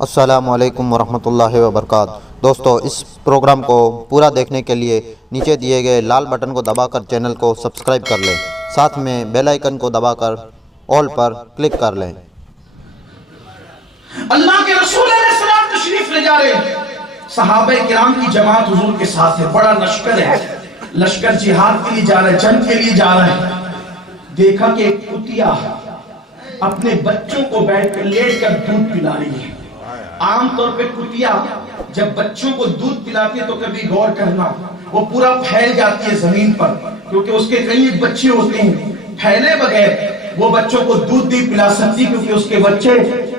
السلام علیکم ورحمۃ اللہ وبرکاتہ۔ دوستو، اس پروگرام کو پورا دیکھنے کے لیے نیچے دیے گئے لال بٹن کو دبا کر چینل کو سبسکرائب کر لیں، ساتھ میں بیل آئیکن کو دبا کر آل پر کلک کر لیں۔ اللہ کے رسول علیہ السلام تشریف لے جا رہے ہیں، صحابہ کرام کی جماعت حضور کے ساتھ ہے، بڑا لشکر ہے، لشکر جہاد کے لیے جا رہا ہے، جنگ کے لیے جا رہا ہے۔ دیکھا کہ ایک کتیا اپنے بچوں کو بیٹھ کر لیٹ کر دودھ پلا رہی ہے۔ عام طور پہ کتیا جب بچوں کو دودھ پلاتی ہے تو کبھی غور کرنا، وہ پورا پھیل جاتی ہے زمین پر، کیونکہ اس کے کئی بچے ہوتے ہیں، پھیلے بغیر وہ بچوں کو دودھ نہیں پلا سکتی، کیونکہ اس کے بچے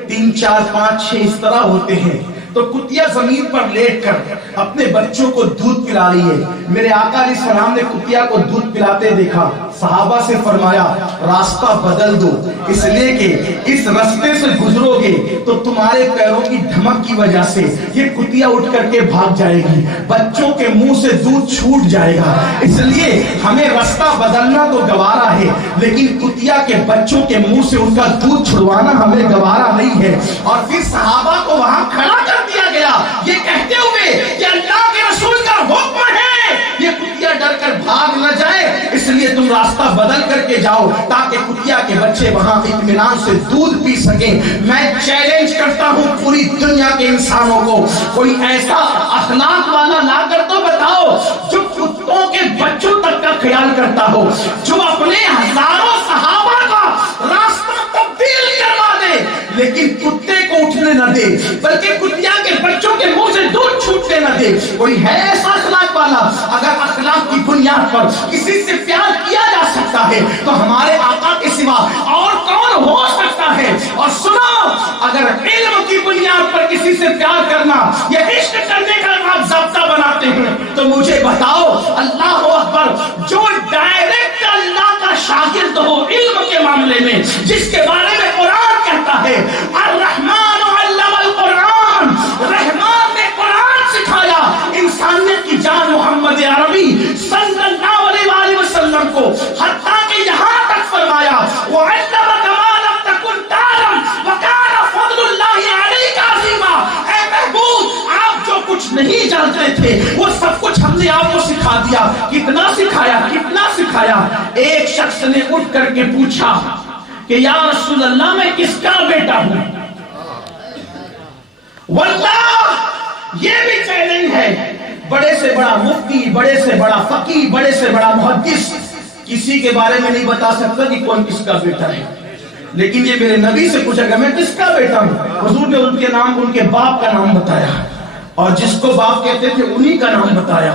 3 4 5 6 اس طرح ہوتے ہیں۔ تو کتیا زمین پر لیٹ کر اپنے بچوں کو دودھ پلا رہی ہے۔ میرے آقا علیہ السلام نے کتیا کو دودھ پلاتے دیکھا، صحابہ سے فرمایا راستہ بدل دو، اس لیے کہ اس راستے سے گزرو گے تو تمہارے پیروں کی دھمک کی وجہ سے یہ کتیا اٹھ کر کے بھاگ جائے گی، بچوں کے منہ سے دودھ چھوٹ جائے گا، اس لیے ہمیں راستہ بدلنا تو گوارا ہے، لیکن کتیا کے بچوں کے منہ سے ان کا دودھ چھڑوانا ہمیں گوارا نہیں ہے۔ اور پھر صحابہ کو وہاں کھڑا کر دیا گیا، یہ کہتے ہوئے کہ اللہ کے رسول کا حکم ہے یہ کتیا ڈر کر بھاگ نہ جائے، اس لیے تم راستہ بدل کر کے جاؤ تاکہ کتیا کے بچے وہاں اطمینان سے دودھ پی سکیں۔ میں چیلنج کرتا ہوں پوری دنیا کے انسانوں کو، کوئی ایسا اخلاق والا لا کر تو بتاؤ جو کتوں کے بچوں تک کا خیال کرتا ہو، جو اپنے ہزاروں صحابہ کا راستہ تبدیل کروا دے لیکن کتے کو اٹھنے نہ دے، بلکہ کتیا کے بچوں کے منہ سے دودھ چھوٹنے نہ دے۔ کوئی ہے ایسا اخلاق والا؟ اگر اخلاق کی بنیاد پر کسی سے پیار کیا جا سکتا ہے تو ہمارے آقا کے سوا اور کون ہو سکتا ہے؟ اور سنو، اگر علم کی بنیاد پر کسی سے پیار کرنا یا عشق کرنے کا آپ ضابطہ بناتے ہیں تو مجھے بتاؤ، اللہ اکبر، جو ڈائریکٹ اللہ کا شاگرد ہو علم کے معاملے میں، جس کے بارے میں قرآن کہتا ہے الرحمن علم القرآن، رحمان نے قرآن سکھایا، انسانیت کی جان محمد عربی صلی اللہ علیہ وآلہ وسلم کو، حتیٰ کہ یہاں تک فرمایا وَعَلَّمَكَ مَا لَمْ تَكُنْ تَعْلَمْ وَكَانَ فَضْلُ اللَّهِ عَلَيْكَ عَظِيمًا۔ اے محبوب، آپ جو کچھ نہیں جانتے تھے وہ سب کچھ ہم نے آپ کو سکھا دیا۔ کتنا سکھایا، کتنا سکھایا؟ ایک شخص نے اٹھ کر کے پوچھا کہ یا رسول اللہ میں کس کا بیٹا ہوں؟ واللہ یہ بھی چیلنج ہے، بڑے سے بڑا مفتی، بڑے سے بڑا فقیہ، بڑے سے بڑا محدث کسی کے بارے میں نہیں بتا سکتا کہ کون کس کا بیٹا ہے، لیکن یہ میرے نبی سے پوچھا کہ میں کس کا بیٹا ہوں؟ حضور نے ان کے نام، ان کے باپ کا نام بتایا، اور جس کو باپ کہتے تھے انہی کا نام بتایا۔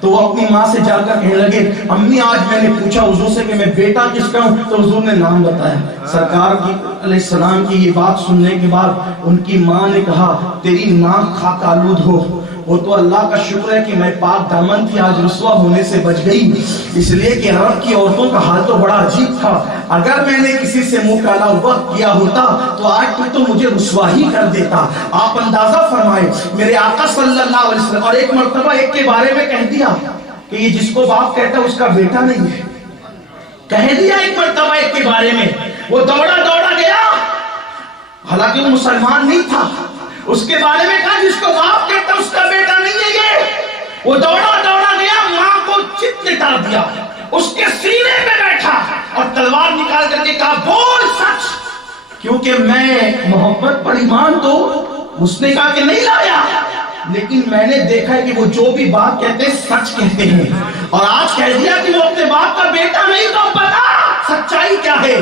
تو وہ اپنی ماں سے جا کر کہنے لگے امی آج میں نے پوچھا حضور سے کہ میں بیٹا کس کا ہوں، تو حضور نے نام بتایا۔ سرکار کی علیہ السلام کی یہ بات سننے کے بعد ان کی ماں نے کہا تیری ناک خاک آلود ہو، وہ تو اللہ کا شکر ہے کہ میں پاک دامن تھی، آج رسوا ہونے سے بچ گئی، اس لیے کہ عرب کی عورتوں کا حال تو بڑا عجیب تھا، اگر میں نے کسی سے منہ کالا وقت کیا ہوتا تو آج تو مجھے رسوا ہی کر دیتا۔ آپ اندازہ فرمائے میرے آقا صلی اللہ علیہ وسلم، اور ایک مرتبہ ایک کے بارے میں کہہ دیا کہ یہ جس کو باپ کہتا ہے اس کا بیٹا نہیں ہے، کہہ دیا ایک مرتبہ ایک کے بارے میں، وہ دوڑا گیا، حالانکہ وہ مسلمان نہیں تھا، اس کے بارے میں کہا جس کو باپ کہتا اس کا بیٹا نہیں ہے یہ، وہ دوڑا گیا، ماں کو چت لٹا دیا، اس کے سینے پہ بیٹھا اور تلوار نکال کر کے کہا بول سچ، کیونکہ میں محبت پر ایمان تو اس نے کہا کہ نہیں لایا، لیکن میں نے دیکھا ہے کہ وہ جو بھی بات کہتے ہیں سچ کہتے ہیں، اور آج کہہ دیا کہ وہ اپنے باپ کا بیٹا نہیں، تو بتا سچائی کیا ہے؟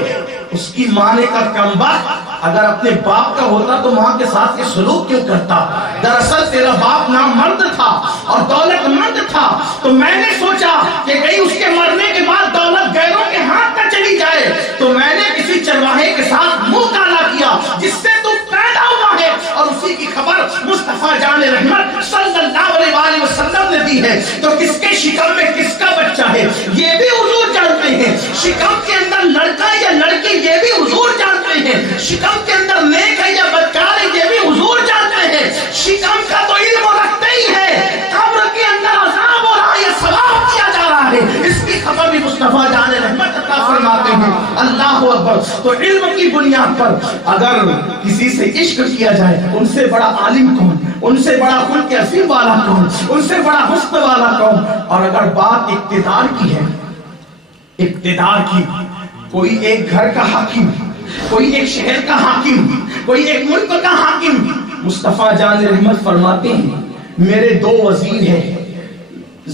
اس کی ماں نے کہا کم بخت، اگر اپنے باپ کا ہوتا تو ماں کے ساتھ یہ سلوک کیوں کرتا؟ دراصل تیرا باپ نامرد تھا اور دولت مند تھا، تو میں نے سوچا کہ کہیں اس کے مرنے کے بعد دولت غیروں کے ہاتھ نہ چلی جائے، تو میں نے کسی چرواہے کے ساتھ منہ کالا کیا جس سے تو پیدا ہوا ہے، اور اسی کی خبر مصطفیٰ جان رحمت صلی اللہ علیہ وآلہ وسلم نے دی ہے، تو کس کے شکم میں کس کا بچہ ہے یہ بھی حضور جانتے ہیں، شکم کے اندر لڑکا یا لڑکی یہ بھی حضور جانتے ہیں، شکم کے اندر نیک ہے یا بدکار ہے یہ بھی حضور جانتے ہیں، شکم کا تو علم رکھتے ہی ہے، قبر کے اندر عذاب ہو رہا ہے یا ثواب کیا جا رہا ہے، اس کی خبر بھی مصطفیٰ جان رحمت عطا فرماتے ہیں۔ اللہ اکبر۔ پر تو علم کی بنیاد پر اگر کسی سے عشق کیا جائے ان سے بڑا عالم کون، ان سے بڑا خلق عظیم والا کون، ان سے بڑا حسن والا کون؟ اور اگر بات اقتدار کی ہے، اقتدار کی، کوئی ایک گھر کا حاکم، کوئی ایک شہر کا حاکم، کوئی ایک ملک کا حاکم، مصطفیٰ جان رحمت فرماتے ہیں میرے 2 وزیر ہیں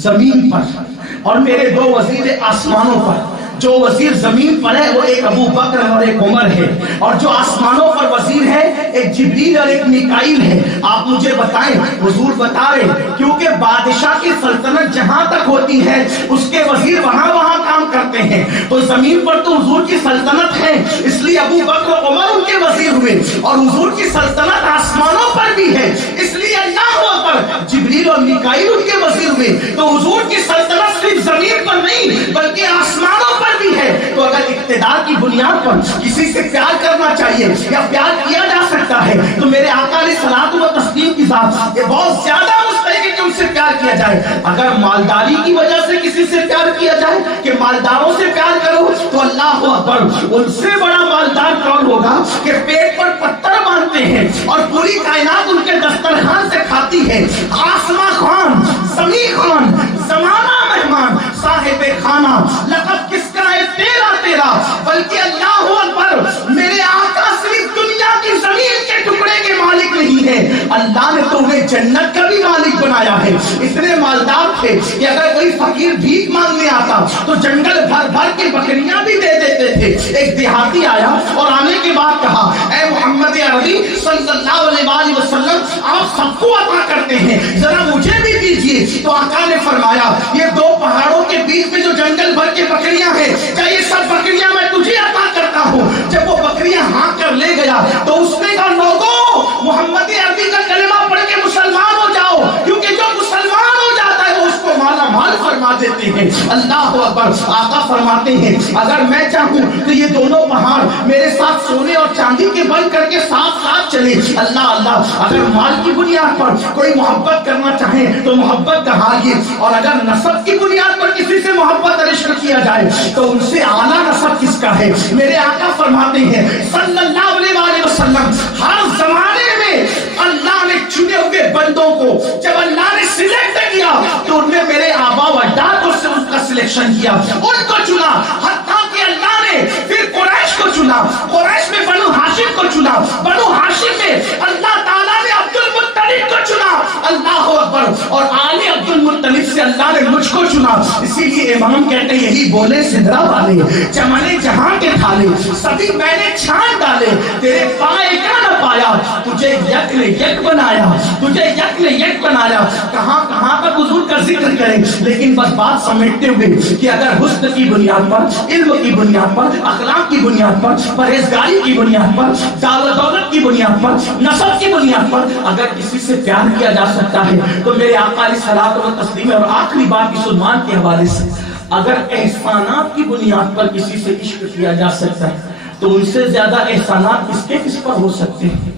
زمین پر اور میرے 2 وزیر آسمانوں پر۔ جو وزیر زمین پر ہے وہ ایک ابو بکر اور ایک عمر ہے، اور جو آسمانوں پر وزیر ہے ایک جبریل اور ایک میکائیل ہے۔ آپ مجھے بتائیں، حضور بتا رہے کیونکہ بادشاہ کی سلطنت جہاں تک ہوتی ہے اس کے وزیر وہاں کام کرتے ہیں، تو زمین پر تو حضور کی سلطنت ہے، اس لیے ابو بکر اور عمر ان کے وزیر ہوئے، اور حضور کی سلطنت آسمانوں پر بھی ہے، اس لیے اللہ پر جبریل اور میکائیل ان کے وزیر ہوئے۔ تو حضور کی سلطنت صرف زمین پر نہیں بلکہ آسمانوں پر بھی ہے۔ تو اگر اقتدار کی بنیاد پر کسی سے پیار کرنا چاہیے یا پیار کیا جا سکتا ہے تو میرے آقا علیہ الصلوۃ والتسلیم کی ذات یہ بہت زیادہ مستحق ہے کہ ان سے پیار کیا جائے۔ اگر مالداری کی وجہ سے کسی سے پیار کیا جائے کہ مالداروں سے پیار کرو تو اللہ اکبر، ان سے بڑا مالدار کون ہوگا کہ پیٹ پر پتھر باندھتے ہیں اور پوری کائنات ان کے دسترخوان سے کھاتی ہے۔ آسمان خوان، زمین خوان، زمانہ مہمان، صاحب خانہ، لقب کس کا ہے تیرا تیرا، بلکہ اللہ اکبر میرے آقا صرف دنیا کی زمین کے ٹکڑے کے مالک نہیں ہے، اللہ نے تو انہیں جنت کا بھی مالک بنایا ہے۔ اتنے مالدار تھے کہ اگر کوئی فقیر بھیک مانگنے آتا تو جنگل بھر بھر کے بکریاں بھی دے دیتے تھے۔ ایک دیہاتی آیا اور آنے کے بعد کہا اے محمد عربی صلی اللہ علیہ وسلم آپ سب کو عطا کرتے ہیں، ذرا مجھے بھی دیجیے۔ تو آقا نے فرمایا یہ 2 پہاڑوں کے بیچ میں جو جنگل بھر کے بکریاں ہیں کیا یہ سب بکریاں میں تجھے عطا کرتا ہوں؟ جب وہ بکریاں ہانک کر لے گیا تو اس نے کہا لوگوں محمد عربی کا کلمہ پڑھ کے مسلمان ہو جاؤ، کیونکہ جو مسلمان ہو جاتا ہے وہ اس کو مالا مال فرما دیتے ہیں۔ اللہ اکبر، آقا فرماتے ہیں اگر میں چاہوں تو یہ دونوں پہاڑ میرے ساتھ سونے اور چاندی کے بن کر کے ساتھ چلے۔ اللہ اللہ، اگر مال کی بنیاد پر کوئی محبت کرنا چاہے تو محبت کا حال یہ، اور اگر نسب کی بنیاد پر کسی سے محبت اور عشق کیا جائے تو ان سے اعلیٰ نسب کس کا ہے؟ میرے آقا فرماتے ہیں صلی اللہ علیہ وسلم ہر زمانے میں اللہ نے چنے ہوئے بندوں کو جب اللہ نے سلیکٹ کیا تو ان میں میرے آبا و اجداد سے اس کا سلیکشن کیا، ان کو چنا، حتیٰ کہ اللہ نے پھر قریش کو چنا، قریش میں بنو ہاشم کو چنا، بنو ہاشم میں اللہ تعالیٰ نے عبد المطلب کو چنا۔ اللہ اکبر، اور آل عبد المطلب سے اللہ نے مجھ کو چنا۔ اسی لیے امام کہتے ہیں یہی بولے سدرا والے چمنے جہاں کے تھالے سبھی میں نے چھان ڈالے، تیرے پائے کیا نہ پایا، تجھے یک نے یک بنایا، تجھے یک نے یک بنایا۔ کہاں کہاں تک حضور کا ذکر کریں، لیکن بس بات سمجھتے ہوئے کہ اگر حسن کی بنیاد پر، علم کی بنیاد پر، اخلاق کی بنیاد پر، پرہیزگاری کی بنیاد پر، دولت کی بنیاد پر، نسب کی بنیاد پر اگر کسی سے پیار کیا جا سکتا ہے تو میرے آقا علیہ الصلوۃ والتسلیم، اور آخری بات مسلمان کے حوالے سے، اگر احسانات کی بنیاد پر کسی سے عشق کیا جا سکتا ہے تو ان سے زیادہ احسانات کس پر ہو سکتے ہیں؟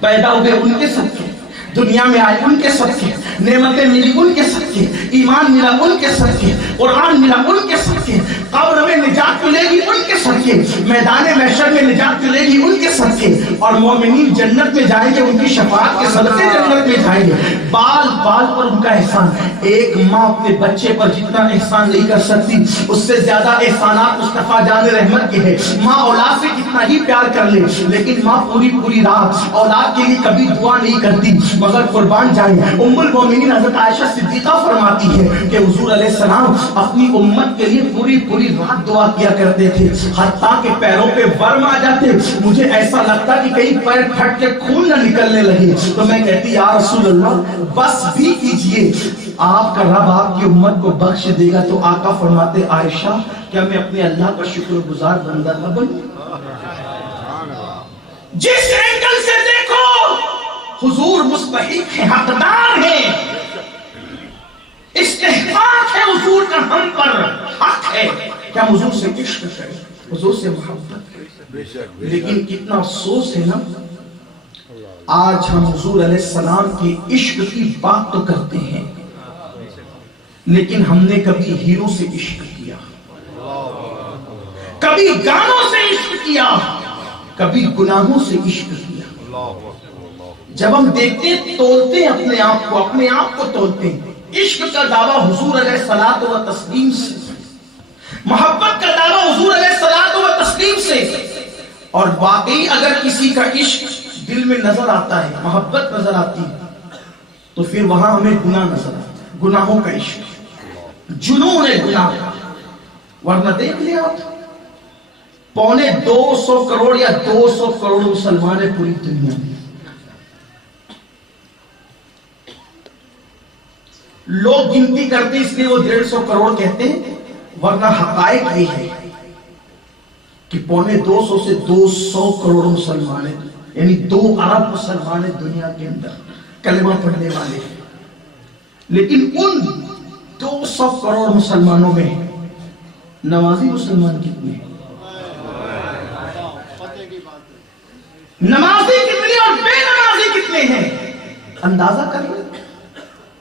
پیدا ہوئے ان کے صدقے، دنیا میں آئے ان کے صدقے، نعمتیں ملی ان کے صدقے، ایمان ملا ان کے صدقے، قرآن ملا ان کے صدقے، قبر میں نجات ملے گی ان کے صدقے، میدان محشر میں نجات ملے گی ان کے صدقے، اور مومنین جنت میں جائیں گے ان کی شفاعت کے صدقے جنت میں جائیں گے۔ بال بال پر ان کا احسان، ایک ماں اپنے بچے پر جتنا احسان نہیں کر سکتی اس سے زیادہ احسانات مصطفیٰ جان رحمت کے ہیں۔ ماں اولاد سے کتنا ہی پیار کر لے لیکن ماں پوری رات اولاد کے لیے کبھی دعا نہیں کرتی، مگر قربان جائیں ام المومنین حضرت عائشہ صدیقہ فرماتی ہے کہ حضور علیہ السلام اپنی امت کے لیے پوری رات دعا کیا کرتے تھے، حتیٰ کہ پیروں پہ ورم آ جاتے، مجھے ایسا لگتا کہ کہیں پیر پھٹ کے خون نہ نکلنے لگے، تو میں کہتی یا رسول اللہ بس بھی کیجئے، آپ کا رب آپ کی امت کو بخش دے گا۔ تو آقا فرماتے عائشہ کیا میں اپنے اللہ کا شکر گزار بندہ نہ بنوں؟ جس اینگل سے دیکھو حضور مستحق ہے، حقدار ہے، استحقاق ہے حضور کا ہم پر، حق ہے کہ ہم حضور سے عشق کریں، حضور سے محبت کریں۔ لیکن کتنا افسوس ہے نا، آج ہم حضور علیہ السلام کی عشق کی بات تو کرتے ہیں لیکن ہم نے کبھی ہیرو سے عشق کیا؟ کبھی کبھی گانوں سے عشق کیا، کبھی گناہوں سے عشق کیا۔ جب ہم دیکھتے تولتے اپنے آپ کو تولتے ہیں۔ عشق کا دعویٰ حضور علیہ الصلوۃ و تسلیم سے، محبت کا دعویٰ حضور علیہ الصلوۃ و تسلیم سے، اور واقعی اگر کسی کا عشق دل میں نظر آتا ہے، محبت نظر آتی ہے، تو پھر وہاں ہمیں گناہ نظر آتا ہے، گناہوں کا عشق، جنون ہے گناہ کا۔ ورنہ دیکھ لیں آپ، 250 کروڑ یا 200 کروڑ مسلمان ہیں پوری دنیا میں، لوگ گنتی کرتے اس لیے وہ 150 کروڑ کہتے ہیں، ورنہ حقائق یہ ہے کہ 250 سے 200 کروڑ مسلمان ہیں، یعنی 2 ارب مسلمان ہیں دنیا کے اندر کلمہ پڑھنے والے ہیں۔ لیکن ان 200 کروڑ مسلمانوں میں نمازی مسلمان کتنے ہیں؟ نمازی کتنے اور بے نمازی کتنے ہیں؟ اندازہ کر لیں۔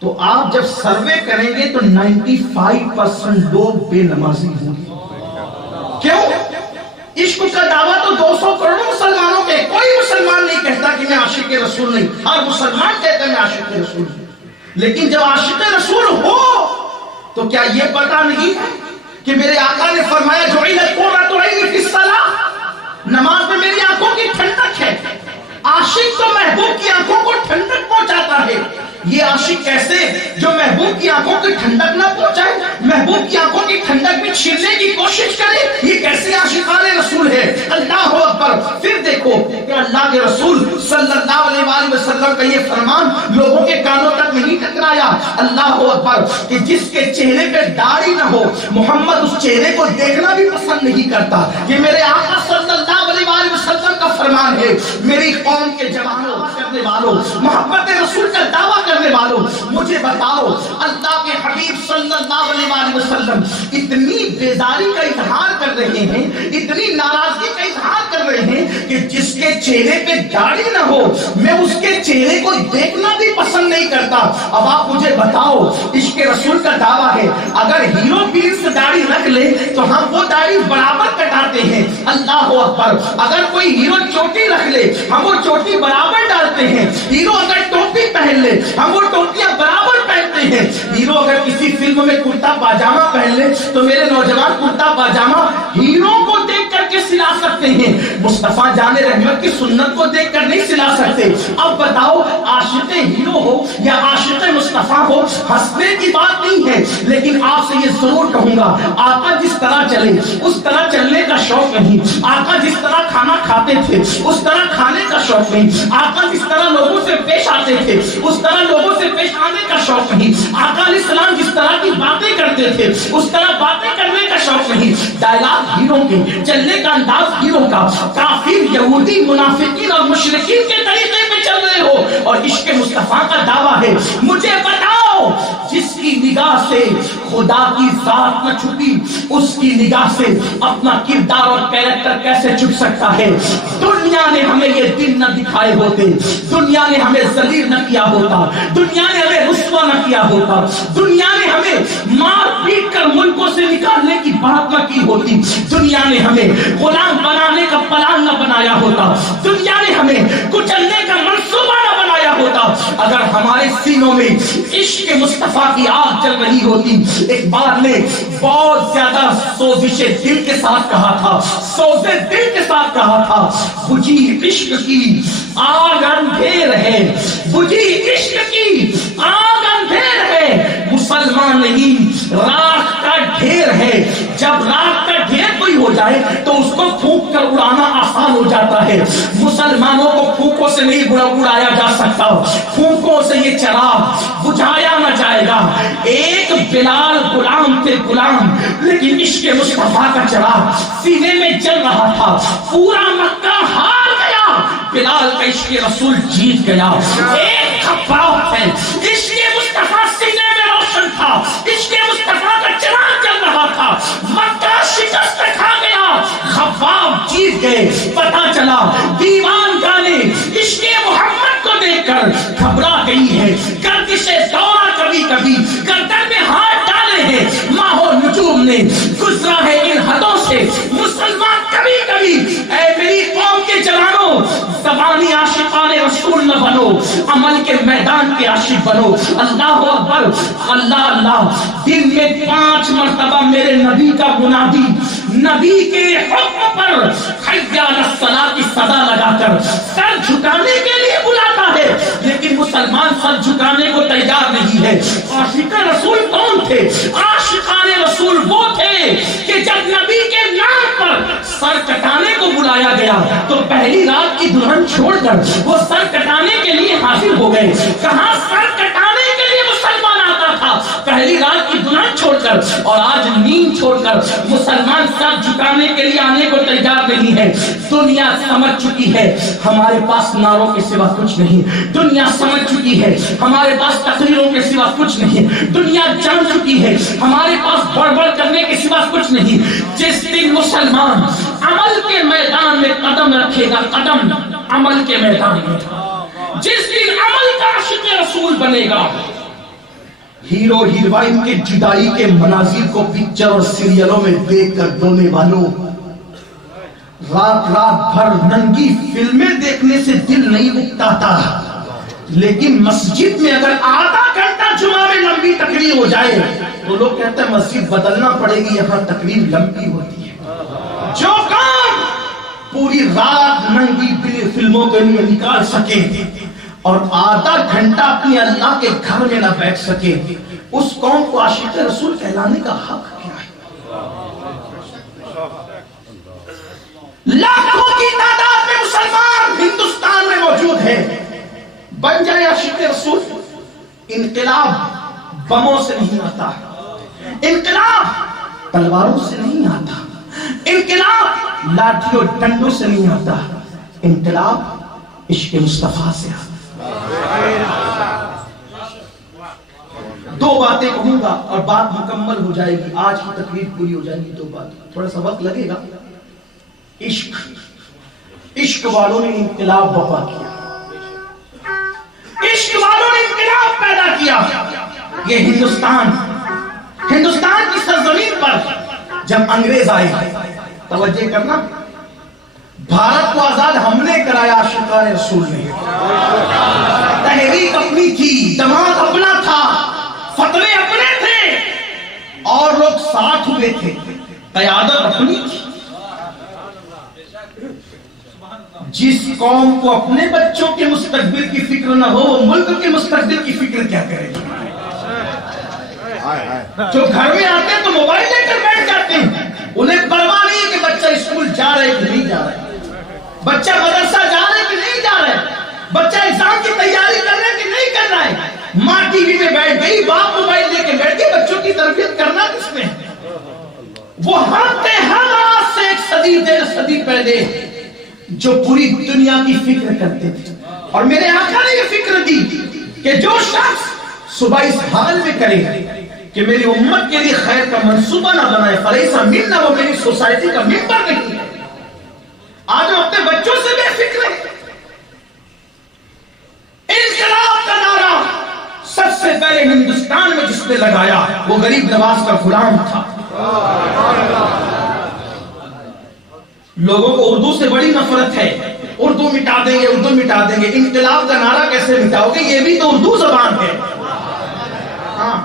تو آپ جب سروے کریں گے تو 95% لوگ بے نمازی ہوں گے۔ کیوں؟ عشق کا دعویٰ تو 200 کروڑ مسلمانوں کے، کوئی مسلمان نہیں کہتا کہ میں عاشق رسول نہیں، ہر مسلمان کہتا ہے میں عاشق رسول ہوں۔ لیکن جب عاشق رسول ہو تو کیا یہ پتہ نہیں ہے کہ میرے آقا نے فرمایا جعلت قرۃ عینی فی الصلاۃ، نماز میں میری آنکھوں کی ٹھنڈک ہے۔ عاشق تو محبوب کی آنکھوں کو ٹھنڈک پہنچاتا ہے۔ یہ عاشق کیسے جو محبوب کی آنکھوں کی ٹھنڈک نہ پہنچائے، محبوب کی آنکھوں کی ٹھنڈک بھی چھیننے کی کوشش کرے، یہ کیسے عاشقان رسول ہے؟ اللہ اکبر۔ پھر دیکھو کہ اللہ کے رسول صلی اللہ علیہ وآلہ وسلم کا یہ فرمان لوگوں کے کانوں تک نہیں ٹکرایا، اللہ اکبر، کہ جس کے چہرے پہ داڑھی نہ ہو محمد اس چہرے کو دیکھنا بھی پسند نہیں کرتا۔ یہ میرے آقا صلی اللہ علیہ وآلہ وسلم کا فرمان ہے۔ میری قوم کے جوانوں، کرنے والوں، محبت رسول کا دعویٰ کرنے والوں، مجھے بتاؤ اللہ کے حبیب صلی اللہ علیہ وآلہ وسلم اتنی بیزاری کا اظہار کر رہے ہیں، اتنی ناراضگی کا اظہار کر رہے ہیں کہ جس کے چہرے پہ داڑھی نہ ہو میں اس کے چہرے کو دیکھنا بھی پسند نہیں کرتا۔ اب آپ مجھے بتاؤ، عشق رسول کا دعویٰ ہے اگر ہیرو پلیس سے داڑھی رکھ لے تو ہم وہ داڑھی برابر کٹاتے ہیں، اللہ اکبر۔ اگر کوئی ہیرو چوٹی رکھ لے ہم وہ چوٹی برابر ڈالتے ہیں، ہیرو اگر ٹوپی پہن لے ہم وہ ٹوپیاں برابر پہنتے ہیں، ہیرو اگر کسی فلم میں کرتا پاجامہ پہن لے تو میرے نوجوان کرتا پاجامہ ہیرو کو دیکھ کر کے سلا سکتے ہیں، مصطفیٰ جان رحمت کی سنت کو دیکھ کر نہیں سلا سکتے۔ اب بتاؤ عاشق ہیرو ہو یا عاشق مصطفیٰ ہو، ہنسنے کی بات نہیں ہے، لیکن آپ سے یہ ضرور کہوں گا آقا جس طرح چلے اس طرح چلنے کا شوق نہیں، آقا جس طرح کھانا کھاتے تھے اس طرح کھانے کا شوق نہیں، آقا جس طرح لوگوں سے پیش آتے تھے اس طرح لوگوں سے پیش آنے کا شوق نہیں، آقا علیہ السلام جس طرح کی باتیں کرتے تھے اس طرح باتیں کرنے کا شوق نہیں۔ ڈائلاگ ہیرو کے، چلنے کا انداز ہیرو کا، کافر یہودی منافقین اور مشرکین کے طریقے پہ چل رہے ہو، اور عشق مصطفیٰ کا دعویٰ ہے۔ مجھے بتاؤ جس کی نگاہ سے خدا کی ذات نہ چھپی اس کی نگاہ سے اپنا کردار اور کیریکٹر کیسے چھپ سکتا ہے؟ دنیا نے ہمیں یہ دن نہ دکھائے ہوتے، دنیا نے ہمیں ذلیل نہ کیا ہوتا، دنیا نے ہمیں رسوا نہ کیا ہوتا، دنیا نے ہمیں مار پیٹ کر ملکوں سے نکالنے کی بات نہ کی ہوتی، دنیا نے ہمیں غلام بنانے کا پلان نہ بنایا ہوتا، دنیا نے ہمیں کچلنے کا منصوبہ نہ بنایا ہوتا، اگر ہمارے سینوں میں عشق مصطفیٰ کی آگ جل رہی ہوتی۔ اقبال نے بہت زیادہ سوزش دل کے ساتھ کہا تھا، سوز دل کے ساتھ کہا تھا، بجھی عشق کی آگ اندھیر ہے، بجھی عشق کی آگ اندھیر ہے، مسلمان نہیں راکھ کا ڈھیر ہے۔ جب راکھ کا ڈھیر کوئی ہو جائے تو اس کو پھونک کر اڑانا آسان ہو جاتا ہے، مسلمانوں کو پھونکوں سے نہیں اڑایا جا سکتا، پھونکوں سے یہ چراغ بجھایا نہ جائے گا۔ ایک بلال غلام تھے غلام، لیکن عشق مصطفیٰ کا چراغ سینے میں جل رہا تھا، پورا مکہ ہار گیا، بلال کا عشق رسول جیت گیا۔ ایک خفاف ہے، عشق مصطفیٰ سینے میں روشن تھا، عشق مصطفیٰ کا چراغ جل رہا تھا، مکہ شکست کھا گیا، خفاف جیت گئے۔ پتہ چلا دیوان گانے عشق محمد کو دیکھ کر گھبرا گئی ہے، گردش دورہ کبھی کبھی گردن میں ہاتھ ڈالے ہیں، ماہ و نجوم نے گزرا ہے ان حدوں سے، مسلمان بنو, عمل کے میدان کے عاشق بنو. اللہ اکبر, اللہ اللہ. دن میں 5 مرتبہ میرے نبی کا منادی نبی کے حکم پر حی علی الصلاۃ کی صدا لگا کر سر جھکانے کے لیے بلاتا ہے, لیکن مسلمان سر جھکانے کو تیار نہیں ہے. عاشق رسول کون تھے؟ عاشقان رسول وہ تھے کہ جب نبی کے نام پر سر کٹانے کو بلایا گیا تو پہلی رات کی دلہن چھوڑ کر وہ سر کٹانے کے لیے حاضر ہو گئے. کہاں سر کٹانے کے لیے مسلمان آتا تھا؟ پہلی رات کی دلہن چھوڑ کر. اور آج نیند چھوڑ کر مسلمان سر جھکانے کے لیے آنے کو تیار نہیں ہے. دنیا سمجھ چکی ہے ہمارے پاس نعروں کے سوا کچھ نہیں. دنیا سمجھ چکی ہے ہمارے پاس تقریروں کے سوا کچھ نہیں. دنیا جان چکی ہے ہمارے پاس بڑبڑ کرنے کے سوا کچھ نہیں. جس دن مسلمان عمل کے میدان میں قدم رکھے گا, قدم عمل کے میدان میں, جس دن عمل کا عاشق رسول بنے گا, ہیرو ہیروئن کے جدائی کے مناظر کو پکچر اور سیریلوں میں دیکھ کر رونے والوں, رات رات بھر ننگی فلمیں دیکھنے سے دل نہیں اٹھتا تھا, لیکن مسجد میں اگر آدھا گھنٹہ جمعہ میں لمبی تقریر ہو جائے تو لوگ کہتے ہیں مسجد بدلنا پڑے گی, یہاں تقریر لمبی ہوتی ہے. جو کام پوری رات ننگی فلموں کے لیے نکال سکے اور آدھا گھنٹہ اپنے اللہ کے گھر میں نہ بیٹھ سکے, اس قوم کو عاشق رسول کہلانے کا حق کیا ہے؟ لاکھوں کی تعداد میں مسلمان ہندوستان میں موجود ہے, بن جائے عاشق رسول. انقلاب بموں سے نہیں آتا, انقلاب تلواروں سے نہیں آتا, انقلاب لاٹھیوں ڈنڈوں سے نہیں آتا, انقلاب عشق مصطفیٰ سے آتا. 2 باتیں کہوں گا اور بات مکمل ہو جائے گی, آج کی تقریر پوری ہو جائے گی. 2 بات, تھوڑا سا وقت لگے گا. عشق والوں نے انقلاب برپا کیا, عشق والوں نے انقلاب پیدا کیا. یہ ہندوستان کی سرزمین پر جب انگریز آئے, توجہ کرنا, بھارت کو آزاد ہم نے کرایا, عاشقان رسول نے. تحریک اپنی تھی, جماعت اپنا تھا, فتوے اپنے تھے, اور لوگ ساتھ ہوئے تھے, قیادت اپنی تھی. جس قوم کو اپنے بچوں کے مستقبل کی فکر نہ ہو, وہ ملک کے مستقبل کی فکر کیا کرے گی؟ جو گھر میں آتے ہیں تو موبائل لے کر بیٹھ جاتے ہیں, انہیں پرواہ نہیں ہے کہ بچہ اسکول جا رہا ہے کہ نہیں جا رہا ہے, بچہ مدرسہ جا رہا ہے کہ نہیں جا رہا ہے, بچہ ایگزام کی تیاری کر رہا ہے کہ نہیں کر رہا ہے. ماں ٹی وی میں بیٹھ گئی, باپ موبائل لے کے بیٹھ گئے, بچوں کی تربیت کرنا کس میں؟ وہ ہم تھے ہم آج سے 1 صدی 1.5 صدی پہلے جو پوری دنیا کی فکر کرتے تھے, اور میرے آقا نے یہ فکر دی کہ جو شخص صبح اس حال میں کرے کہ میری امت کے لیے خیر کا منصوبہ نہ بنائے, فلیسا منا, وہ میری سوسائٹی کا ممبر نہیں ہے. آج ہم اپنے بچوں سے بے فکر ہیں. انقلاب کا نعرہ سب سے پہلے ہندوستان میں جس نے لگایا وہ غریب نواز کا غلام تھا. لوگوں کو اردو سے بڑی نفرت ہے, اردو مٹا دیں گے, اردو مٹا دیں گے. انقلاب کا نعرہ کیسے مٹاؤ گے؟ یہ بھی تو اردو زبان ہے. ہاں,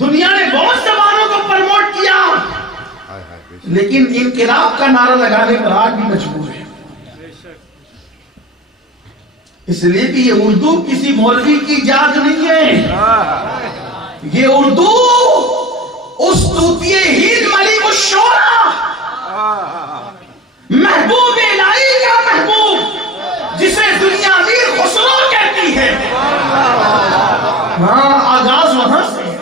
دنیا نے بہت زبانوں کو پروموٹ کیا, لیکن انقلاب کا نعرہ لگانے پر آج بھی مجبور ہے. اس لیے کہ یہ اردو کسی مولوی کی ایجاد نہیں ہے, یہ اردو اس طوطیے ہند ملک الشعراء محبوب الہی کا محبوب جسے دنیا امیر خسرو کہتی ہے. ہاں, آغاز وہاں سے.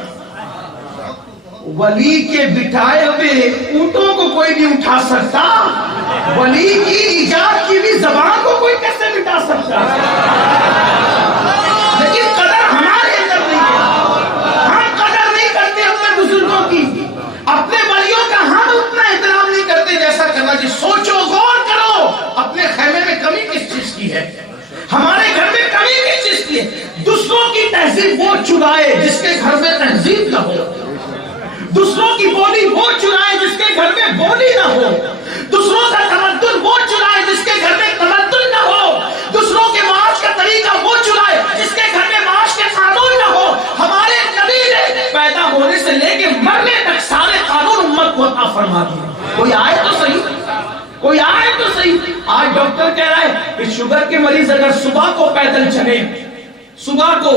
ولی کے بٹھائے ہوئے اونٹوں کو کوئی نہیں اٹھا سکتا, ولی کی ایجاد کی بھی زبان کو کوئی کیسے مٹا سکتا؟ لیکن قدر ہمارے اندر نہیں ہے. ہم قدر نہیں کرتے اپنے بزرگوں کی, اپنے ولیوں کا ہم اتنا احترام نہیں کرتے جیسا کرنا چاہیے. سوچو, غور کرو, اپنے خیمے میں کمی کس چیز کی ہے, ہمارے گھر میں کمی کس چیز کی ہے. دوسروں کی تہذیب وہ چرائے جس کے گھر میں تہذیب نہ ہو, دوسروں کی بولی وہ چرائے جس کے گھر میں بولی نہ ہو, دوسروں کا تمدن وہ چرائے جس کے گھر میں تمدن نہ ہو, فرما دیا. کوئی آئے تو صحیح, کوئی آئے تو صحیح. آج ڈاکٹر کہہ رہا ہے کہ شوگر کے مریض اگر صبح کو پیدل چلے, صبح کو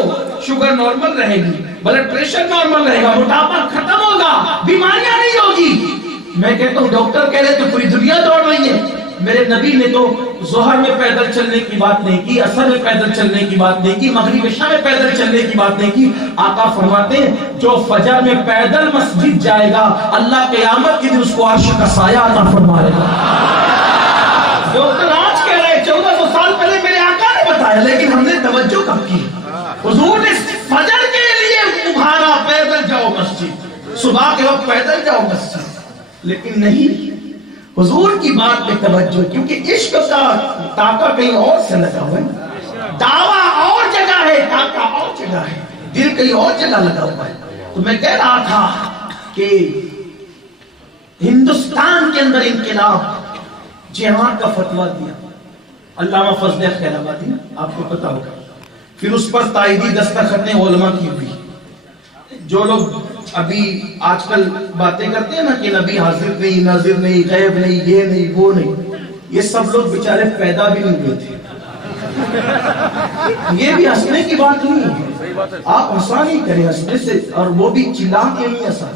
شوگر نارمل رہے گی, بلڈ پریشر نارمل رہے گا, موٹاپا ختم ہوگا, بیماریاں نہیں ہوگی. میں کہتا ہوں ڈاکٹر کہہ رہے تو پوری دنیا دوڑ رہی ہے. میرے نبی نے تو ظہر میں پیدل چلنے کی بات نہیں کی, عصر میں پیدل چلنے کی بات نہیں کی, مغرب عشاء میں پیدل چلنے کی بات نہیں کی. آقا فرماتے ہیں جو فجر میں پیدل مسجد جائے گا اللہ قیامت کے دن اس کو عرش کا سایہ عطا فرمائے گا. ڈاکٹر آج کہہ رہے 1400 سال پہلے میرے آقا نے بتایا, لیکن ہم نے توجہ کب کی. حضور نے فجر کے لیے ابھارا پیدل جاؤ مسجد, صبح کے وقت پیدل جاؤ مسجد, لیکن نہیں, حضور کی بات پہ توجہ, کیونکہ عشق کا تاکہ کہیں اور سے لگا ہوا ہے, دعویٰ اور جگہ ہے, تاکہ اور جگہ ہے, دل کہیں اور جگہ لگا ہوا ہے. تو میں کہہ رہا تھا کہ ہندوستان کے اندر انقلاب جہاد کا فتویٰ دیا علامہ فضل خیر آبادی, آپ کو پتا ہوگا. پھر اس پر تائیدی دستخطیں علماء کی ہوئی. جو لوگ ابھی آج کل باتیں کرتے ہیں نا کہ نبی حاضر نہیں, ناظر نہیں, غیب نہیں, یہ نہیں, وہ نہیں, یہ سب لوگ بیچارے پیدا بھی نہیں ہوئے تھے. یہ بھی ہنسنے کی بات نہیں ہے, آپ ہنسا نہیں کریں ہنسنے سے, اور وہ بھی چلا کے نہیں ہنسا,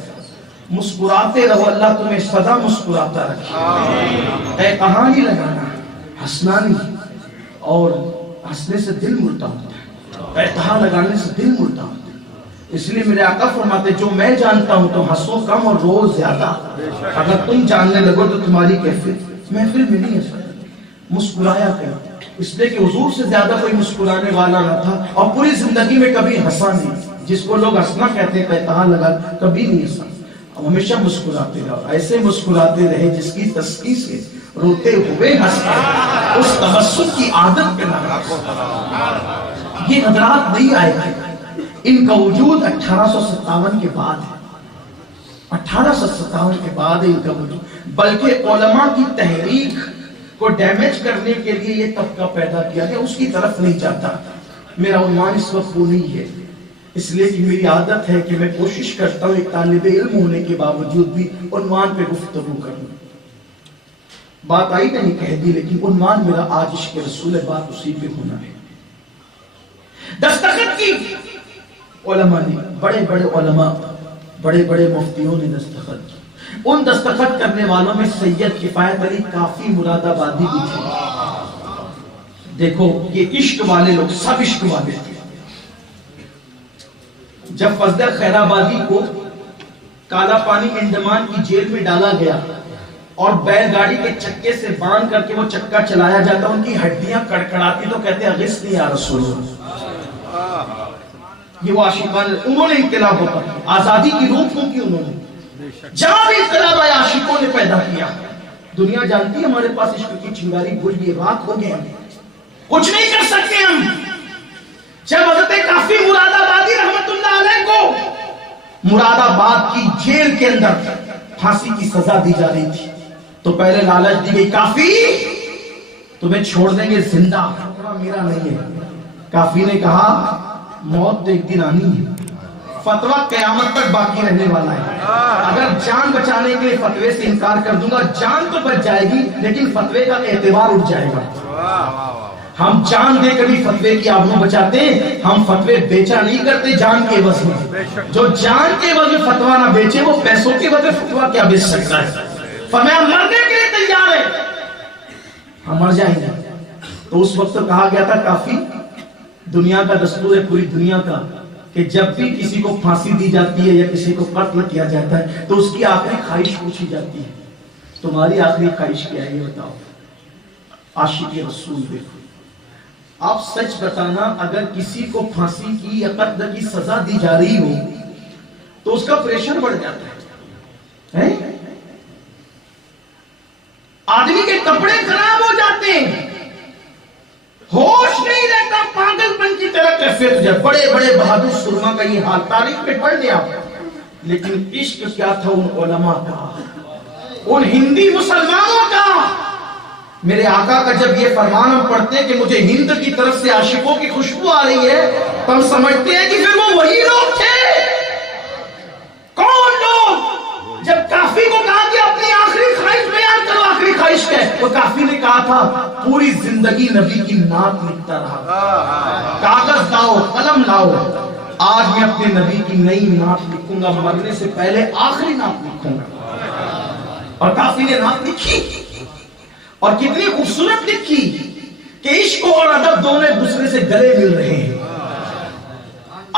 مسکراتے رہو, اللہ تمہیں سدا مسکراتا رکھے. اے کہانی لگانا, ہنسنا نہیں, اور ہنسنے سے دل مڑتا ہوتا ہے, اے کہاں لگانے سے دل مڑتا ہوتا ہے. اس لیے میرے آقا فرماتے جو میں جانتا ہوں تو ہنسو کم اور روز زیادہ. اگر تم جاننے لگو تو تمہاری کیفیت محفل میں نہیں ہے, مسکرایا کرو. اس لیے کہ حضور سے زیادہ کوئی مسکرانے والا نہ تھا, اور پوری زندگی میں کبھی ہنسا نہیں. جس کو لوگ ہنسنا کہتے ہیں کہتا لگا, کبھی نہیں ہنسا. ہمیشہ مسکراتے رہو, ایسے مسکراتے رہے جس کی تسکی سے روتے ہوئے ہنستے, اس تبسم کی عادت پہ لگا. یہ حضرات نہیں آئے تھے, ان کا وجود 1857 کے بعد ہے, 1857 کے بعد ان کا وجود. بلکہ علماء کی تحریک کو ڈیمیج کرنے کے لیے یہ طبقہ پیدا کیا گیا, اس کی طرف نہیں جاتا. میرا عنوان اس وقت وہ نہیں ہے, اس لیے کہ میری عادت ہے کہ میں کوشش کرتا ہوں ایک طالب علم ہونے کے باوجود بھی عنوان پہ گفتگو کروں. بات آئی نہیں کہہ دی, لیکن عنوان میرا آج عشق رسول ہے, بات اسی پہ ہونا ہے. دستخط کی علماء نے, بڑے بڑے علماء, بڑے بڑے مفتیوں نے دستخط کی. ان دستخط کرنے والوں میں سید کفایت علی کافی مراد آبادی بھی تھے. دیکھو یہ عشق والے لوگ, سب عشق والے تھے. جب فضل خیر آبادی کو کالا پانی انڈمان کی جیل میں ڈالا گیا اور بیل گاڑی کے چکے سے باندھ کر کے وہ چکا چلایا جاتا, ان کی ہڈیاں کڑکڑاتی تو کہتے ہیں اغثنی یا رسول اللہ. یہ وہ عاشقان, انہوں نے انقلاب ہوتا, آزادی کی روح پھونکی انہوں نے. جہاں بھی انقلاب آیا عاشقوں نے پیدا کیا. دنیا جانتی ہے ہمارے پاس عشق کی چنگاری بھول گئی, رات ہو گئے, ہم کچھ نہیں کر سکتے. ہم جب حضرت کافی مراد آبادی رحمت اللہ علیہ کو مراد آباد کی جیل کے اندر پھانسی کی سزا دی جا رہی تھی تو پہلے لالچ دی گئی, کافی تمہیں چھوڑ دیں گے زندہ, میرا نہیں ہے. کافی نے کہا موت تو ایک دن آنی ہے, فتویٰ قیامت تک باقی رہنے والا ہے. اگر جان بچانے کے فتوے سے انکار کر دوں گا, جان تو بچ جائے گی لیکن فتوے کا اعتبار اٹھ جائے گا. ہم جان دے کر بھی فتوے کی آبرو بچاتے ہیں, ہم فتوے بیچا نہیں کرتے جان کے عوض میں. جو جان کے عوض میں فتویٰ نہ بیچے وہ پیسوں کے عوض میں فتویٰ کیا بیچ سکتا ہے. فرمایا مرنے کے لیے تیار ہے, ہم مر جائیں گے. تو اس وقت تو کہا گیا تھا کافی, دنیا کا دستور ہے پوری دنیا کا کہ جب بھی کسی کو پھانسی دی جاتی ہے یا کسی کو قتل کیا جاتا ہے تو اس کی آخری خواہش پوچھی جاتی ہے, تمہاری آخری خواہش کیا ہے یہ بتاؤ. عاشق رسول دیکھو, آپ سچ بتانا, اگر کسی کو پھانسی کی یا قتل کی سزا دی جا رہی ہو تو اس کا پریشر بڑھ جاتا ہے, آدمی کے کپڑے خراب ہو جاتے ہیں, ہوش نہیں رہتا, پاگل پن کی طرح کیفیت ہو جائے. بڑے بڑے بہادر سرما کا یہ حال تاریخ میں پڑھ لیا. لیکن عشق کیا تھا ان علماء کا, ان ہندی مسلمانوں کا. میرے آقا کا جب یہ فرمان ہم پڑھتے ہیں کہ مجھے ہند کی طرف سے عاشقوں کی خوشبو آ رہی ہے تو ہم سمجھتے ہیں کہ پھر وہ وہی لوگ تھے. کون لوگ؟ جب کافی کو کہا کہ اپنی تو کافی نے کہا تھا پوری زندگی نبی کی نعت لکھتا رہا، کاغذ لاؤ قلم لاؤ، آج میں اپنے نبی کی نئی نعت لکھوں گا، مرنے سے پہلے آخری نعت لکھوں گا۔ اور کافی نے نعت لکھی، اور کتنی خوبصورت لکھی کہ عشق اور ادب دونوں ایک دوسرے سے گلے مل رہے ہیں۔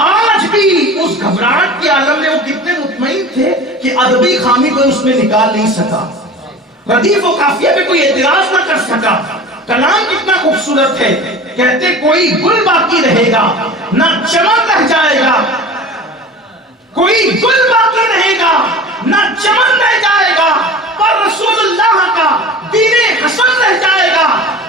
آج بھی اس گھبراہٹ کے عالم میں وہ کتنے مطمئن تھے کہ ادبی خامی کوئی اس میں نکال نہیں سکا، ردیف و قافیہ پہ کوئی اعتراض نہ کر سکا۔ کلام کتنا خوبصورت ہے، کہتے کوئی گل باقی رہے گا نہ چمن رہ جائے گا، کوئی گل باقی رہے گا نہ چمن رہ جائے گا، پر رسول اللہ کا دین حسن رہ جائے گا۔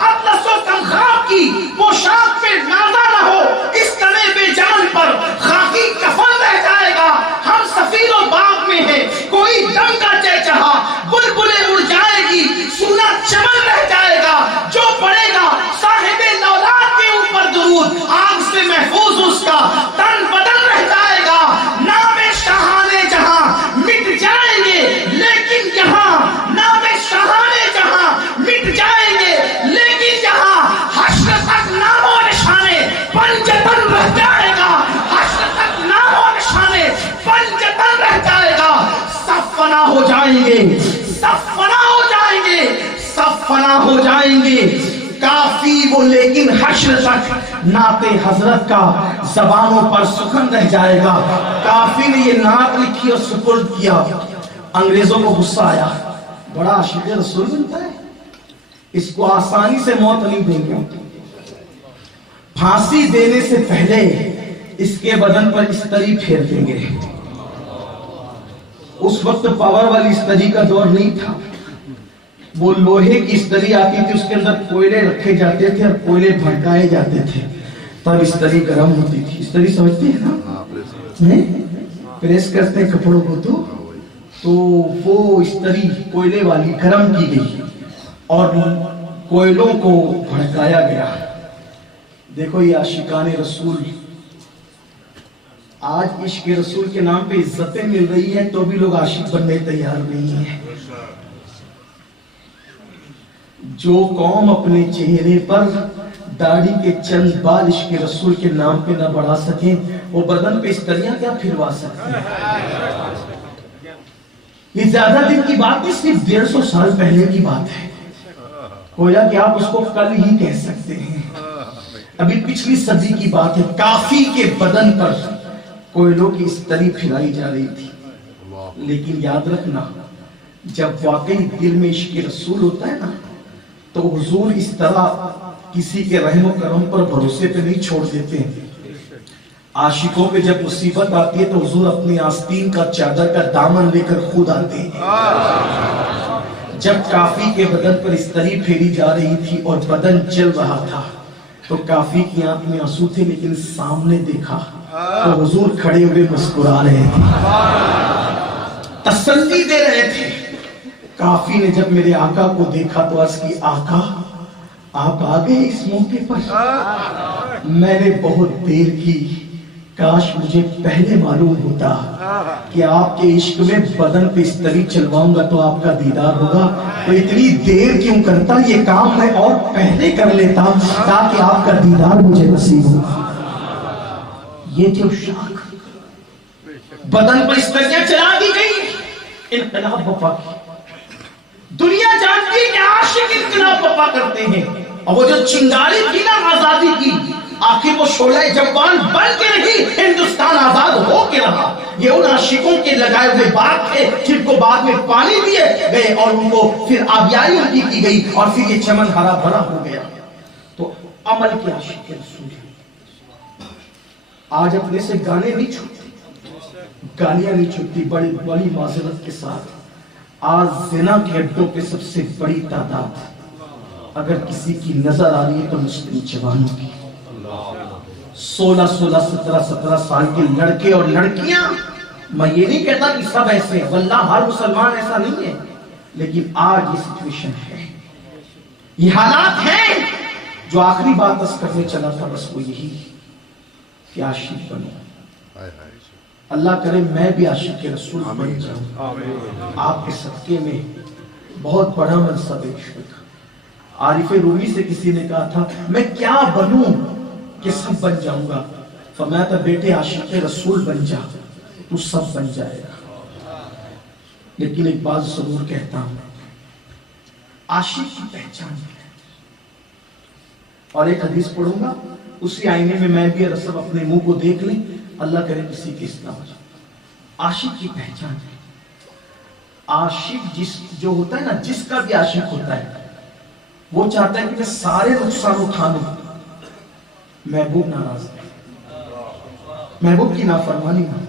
اطلس و کمخاب کی پوشاک پہ نازا نہ ہو، اس تنے بے جان پر خاکی کفن رہ جائے گا۔ ہم سفیر و باغ میں ہیں، کوئی دم کا چہچہا، بلبلیں اڑ جائے گی، سونا چمن رہ جائے گا۔ جو پڑے گا صاحب لولاد کے اوپر درود، آگ سے محفوظ اس کا تن بدن رہ جائے گا۔ نام شاہانے جہاں مٹ جائیں گے لیکن یہاں، نام شاہانے جہاں مٹ جائیں گے لیکن یہاں، حشر تک نام و نشانے پنجتن رہ جائے گا، حشر تک نام و نشانے پنجتن رہ جائے گا۔ سب فنا ہو جائیں گے، سب فنا ہو جائیں گے، سب فنا ہو جائیں گے، کافی وہ لیکن حشر تک نعت حضرت کا زبانوں پر سخن رہ جائے گا۔ کافی نے یہ نعت لکھی اور سپرد کیا، انگریزوں کو غصہ آیا، بڑا عاشق رسول بنتا ہے، اس کو آسانی سے موت نہیں دیں گے، پھانسی دینے سے پہلے اس کے بدن پر استری پھیر دیں گے۔ اس وقت پاور والی استری کا دور نہیں تھا، وہ لوہے کی استری آتی تھی، اس کے اندر کوئلے رکھے جاتے تھے اور کوئلے بھڑکائے جاتے تھے، تب استری گرم ہوتی تھی۔ استری سمجھتے ہیں نا، پریس کرتے ہیں کپڑوں کو تو وہ استری کوئلے والی گرم کی گئی اور کوئلوں کو بھڑکایا گیا۔ دیکھو یہ عاشقان رسول، آج عشق رسول کے نام پہ عزتیں مل رہی ہیں تو بھی لوگ عاشق بننے تیار نہیں ہیں۔ جو قوم اپنے چہرے پر داڑھی کے چند بال عشق رسول کے نام پہ نہ بڑھا سکیں، وہ بدن پہ استریاں کیا پھروا سکتے ہیں؟ یہ زیادہ دن کی بات نہیں، صرف 150 سال پہلے کی بات ہے، گویا کہ آپ اس کو کل ہی کہہ سکتے ہیں، ابھی پچھلی صدی کی بات ہے۔ کافی کے بدن پر کوئلوں کی استری پھرائی جا رہی تھی، لیکن یاد رکھنا جب واقعی دل میں عشق رسول ہوتا ہے نا تو حضور اس طرح کسی کے رحم و کرم پر بھروسے پہ نہیں چھوڑ دیتے ہیں۔ عاشقوں پہ جب مصیبت آتی ہے تو حضور اپنی آستین کا چادر کا دامن لے کر خود آتے ہیں۔ جب کافی کے بدن پر استری پھیری جا رہی تھی اور بدن جل رہا تھا تو کافی کی آنکھ میں آنسو تھے، لیکن سامنے دیکھا تو حضور کھڑے ہوئے مسکرا رہے تھے، تسلی دے رہے تھے۔ کافی نے جب میرے آقا کو دیکھا تو عرض کی، آقا آپ آ گئے اس موقع پر، میں نے بہت دیر کی، کاش مجھے پہلے معلوم ہوتا کہ آپ کے عشق میں بدن پہ استری چلواؤں گا تو آپ کا دیدار ہوگا، تو اتنی دیر کیوں کرتا، یہ کام میں اور پہلے کر لیتا تاکہ آپ کا دیدار مجھے نصیب ہو۔ یہ جو شاخ بدن پر استریاں چلا دی گئی، انقلاب وفا کی، دنیا جانتی ہے کہ عاشق انقلاب وفا کرتے ہیں، اور وہ جو چنگاری تھی نا آزادی کی، آخر وہ شعلہ جوان بن کے رہی، ہندوستان آزاد ہو کے رہا۔ یہ ان عاشقوں کے لگائے ہوئے بات تھے جن کو بعد میں پانی دیے گئے اور ان کو پھر آبیائی ان کی گئی اور پھر یہ چمن ہرا بھرا ہو گیا۔ تو عمل کے عاشق رسول آج اپنے سے گانے نہیں چھوٹتے، گالیاں نہیں چھوٹتی، بڑی بڑی معذرت کے ساتھ آج زنا کے اڈوں پہ سب سے بڑی تعداد اگر کسی کی نظر آ رہی ہے تو مسلم جوانوں کی، 16 17 سال کے لڑکے اور لڑکیاں۔ میں یہ نہیں کہتا کہ سب ایسے ہیں، واللہ ہر مسلمان ایسا نہیں ہے، لیکن آج یہ سچویشن ہے، یہ حالات ہیں۔ جو آخری بات اس کرنے چلا تھا بس وہ یہی کہ عاشق بنو، اللہ کرے میں بھی عاشق کے رسول بن جاؤں، آپ کے صدقے میں بہت بڑا منصب عشق کا۔ عارف رومی سے کسی نے کہا تھا میں کیا بنوں کہ سب بن جاؤں گا؟ فرمایا تھا بیٹے عاشق رسول بن جا، تو سب بن جائے گا۔ لیکن ایک بات ضرور کہتا ہوں، عاشق کی پہچان ہے۔ اور ایک حدیث پڑھوں گا، اسی آئینے میں میں بھی اور سب اپنے منہ کو دیکھ لیں، اللہ کرے کسی کی اصلاح ہو جائے۔ عاشق کی پہچان ہے۔ عاشق جو ہوتا ہے نا، جس کا بھی عاشق ہوتا ہے وہ چاہتا ہے کہ میں سارے نقصان اٹھا لوں، محبوب ناراض ہے، محبوب کی نافرمانی نہ۔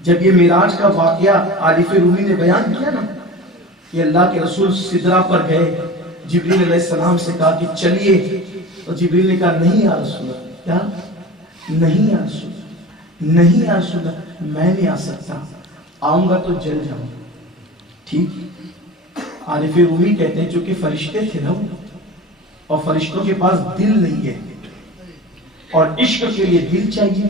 جب یہ معراج کا واقعہ عارف رومی نے بیان کیا نا کہ اللہ کے رسول سدرہ پر گئے، جبریل علیہ السلام سے کہا کہ چلیے، تو جبریل نے کہا نہیں یا رسول اللہ، کیا نہیں یا رسول اللہ، نہیں یا رسول اللہ، میں نہیں آ سکتا، آؤں گا تو جل جاؤں گا۔ ٹھیک، عارف رومی کہتے ہیں چونکہ فرشتے تھے نا، اور فرشتوں کے پاس دل نہیں ہے، اور عشق کے لیے دل چاہیے۔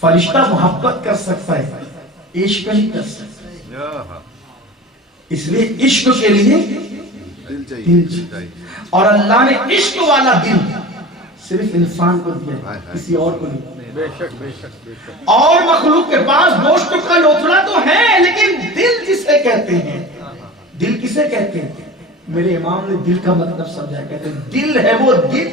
فرشتہ محبت کر سکتا ہے، عشق نہیں کر سکتا، اس لیے عشق کے لیے دل چاہیے۔ اور اللہ نے عشق والا دل صرف انسان کو دیا، کسی اور کو نہیں۔ اور مخلوق کے پاس گوشت کا لوتھڑا تو ہے، لیکن دل جسے کہتے ہیں، دل کسے کہتے ہیں؟ میرے امام نے دل کا مطلب سمجھا، کہتے ہیں دل ہے وہ دل،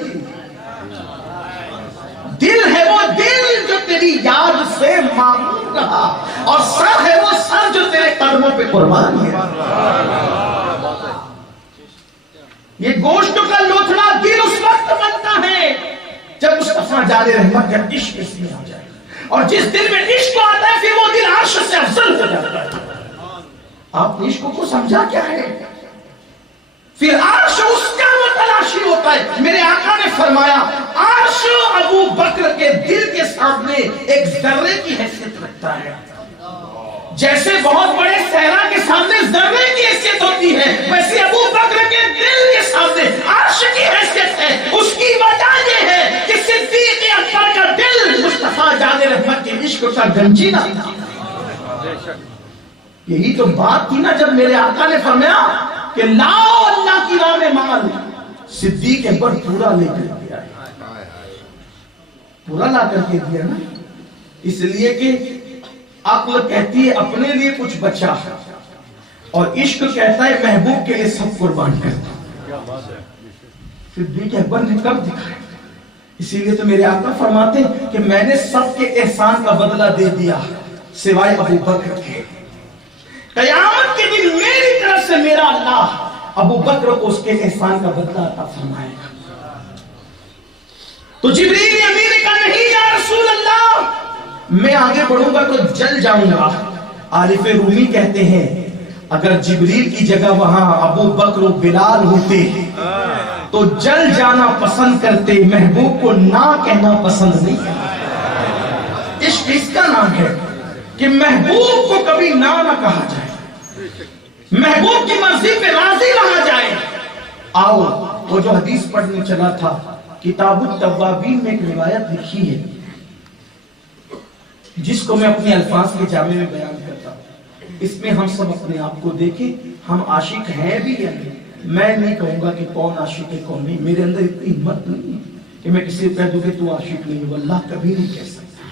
دل ہے وہ دل جو تیری یاد سے معمور رہا، اور سر ہے وہ سر جو تیرے قدموں پہ قربان ہے۔ یہ گوشت کا لوتھڑا دل اس وقت بنتا ہے جب مصطفیٰ جان رحمت کا عشق اس میں آ جائے، اور جس دل میں عشق آتا ہے پھر وہ دل عرش سے افضل ہو جاتا ہے۔ آپ نے عشق کو سمجھا کیا ہے؟ پھر عرش اس کا متلاشی ہوتا ہے۔ میرے آقا نے فرمایا عرش ابو بکر کے دل کے سامنے ایک ذرے کی حیثیت رکھتا ہے، جیسے بہت بڑے صحرا کے سامنے ذرے کی حیثیت ہوتی ہے، ویسے ابو بکر کے دل کے سامنے عرش کی حیثیت ہے۔ اس کی وجہ یہ ہے کہ صدیق اکبر کا دل مصطفیٰ جان رحمت کے عشق کا گنجینہ تھا۔ یہی تو بات تھی نا جب میرے آقا نے فرمایا کہ لاؤ اللہ کی راہ میں مال، صدیق اکبر پورا لے کر دیا، پورا لا کر کے دیا نا، اس لیے کہ عقل کہتی ہے اپنے لیے کچھ بچا، اور عشق کہتا ہے محبوب کے لیے سب قربان کرتا۔ صدیق اکبر نے کب دکھایا؟ اسی لیے تو میرے آقا فرماتے ہیں کہ میں نے سب کے احسان کا بدلہ دے دیا سوائے ابو بکر کے۔ قیامت کے دن میری طرف سے میرا اللہ ابو بکر کو اس کے احسان کا بدلہ عطا فرمائے گا۔ تو جبریل امین نے کہا نہیں یا رسول اللہ، میں آگے بڑھوں گا تو جل جاؤں گا۔ عارف رومی کہتے ہیں اگر جبریل کی جگہ وہاں ابو بکر و بلال ہوتے تو جل جانا پسند کرتے، محبوب کو نہ کہنا پسند نہیں کرتے۔ عشق اس کا نام ہے کہ محبوب کو کبھی نہ کہا جائے، محبوب کی مرضی پہ راضی رہا جائے۔ آؤ، وہ جو حدیث پڑھنے چلا تھا، کتاب التوابین میں ایک روایت لکھی ہے جس کو میں اپنے الفاظ کے جامع میں بیان کرتا ہوں۔ اس میں ہم سب اپنے آپ کو دیکھیں، ہم عاشق ہیں بھی یا نہیں۔ میں نہیں کہوں گا کہ کون عاشق ہے کون نہیں، میرے اندر اتنی ہمت نہیں ہے کہ میں کسی کہہ دوں کہ تو عاشق نہیں ہو، اللہ کبھی نہیں کہہ سکتا۔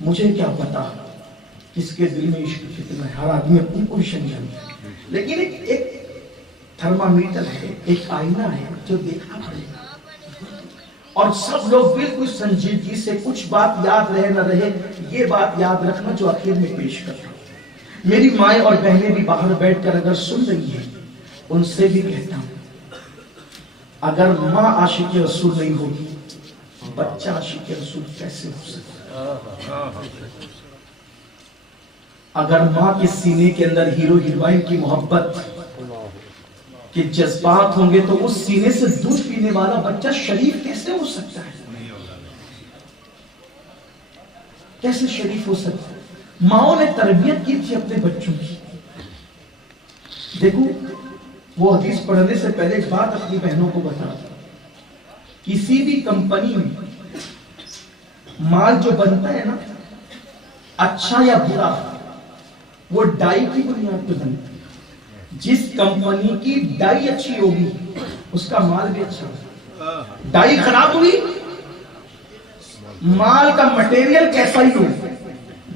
مجھے کیا پتا کس کے دل میں عشق کتنا ہے، ہر آدمی اپنی پوزیشن جانتا ہے، لیکن ایک تھرمامیٹر ہے، ایک آئینہ ہے جو دیکھنا پڑے گا، اور سب لوگ بالکل سنجیدگی سے کچھ بات یاد رہے نہ رہے یہ بات یاد رکھنا جو آخر میں پیش کر رہا ہوں۔ میری مائیں اور بہنیں بھی باہر بیٹھ کر اگر سن رہی ہیں، ان سے بھی کہتا ہوں اگر ماں عاشق رسول نہیں ہوگی، بچہ عاشق رسول کیسے ہو سکتا؟ اگر ماں کے سینے کے اندر ہیرو ہیروئن کی محبت کے جذبات ہوں گے تو اس سینے سے دودھ پینے والا بچہ شریف کیسے ہو سکتا ہے؟ کیسے شریف ہو سکتا ہے؟ ماؤں نے تربیت کی تھی اپنے بچوں کی۔ دیکھو، وہ حدیث پڑھنے سے پہلے ایک بات اپنی بہنوں کو بتا دوں، کسی بھی کمپنی میں مال جو بنتا ہے نا، اچھا یا برا، وہ ڈائی کی بنیاد پہ بنتا ہے۔ جس کمپنی کی ڈائی اچھی ہوگی اس کا مال بھی اچھا ہوگا. ڈائی خراب ہوئی مال کا مٹیریل کیسا ہی ہو,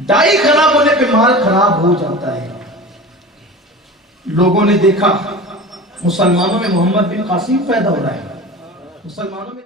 ڈائی خراب ہونے پہ مال خراب ہو جاتا ہے. لوگوں نے دیکھا مسلمانوں میں محمد بن قاسم پیدا ہو رہا ہے, مسلمانوں میں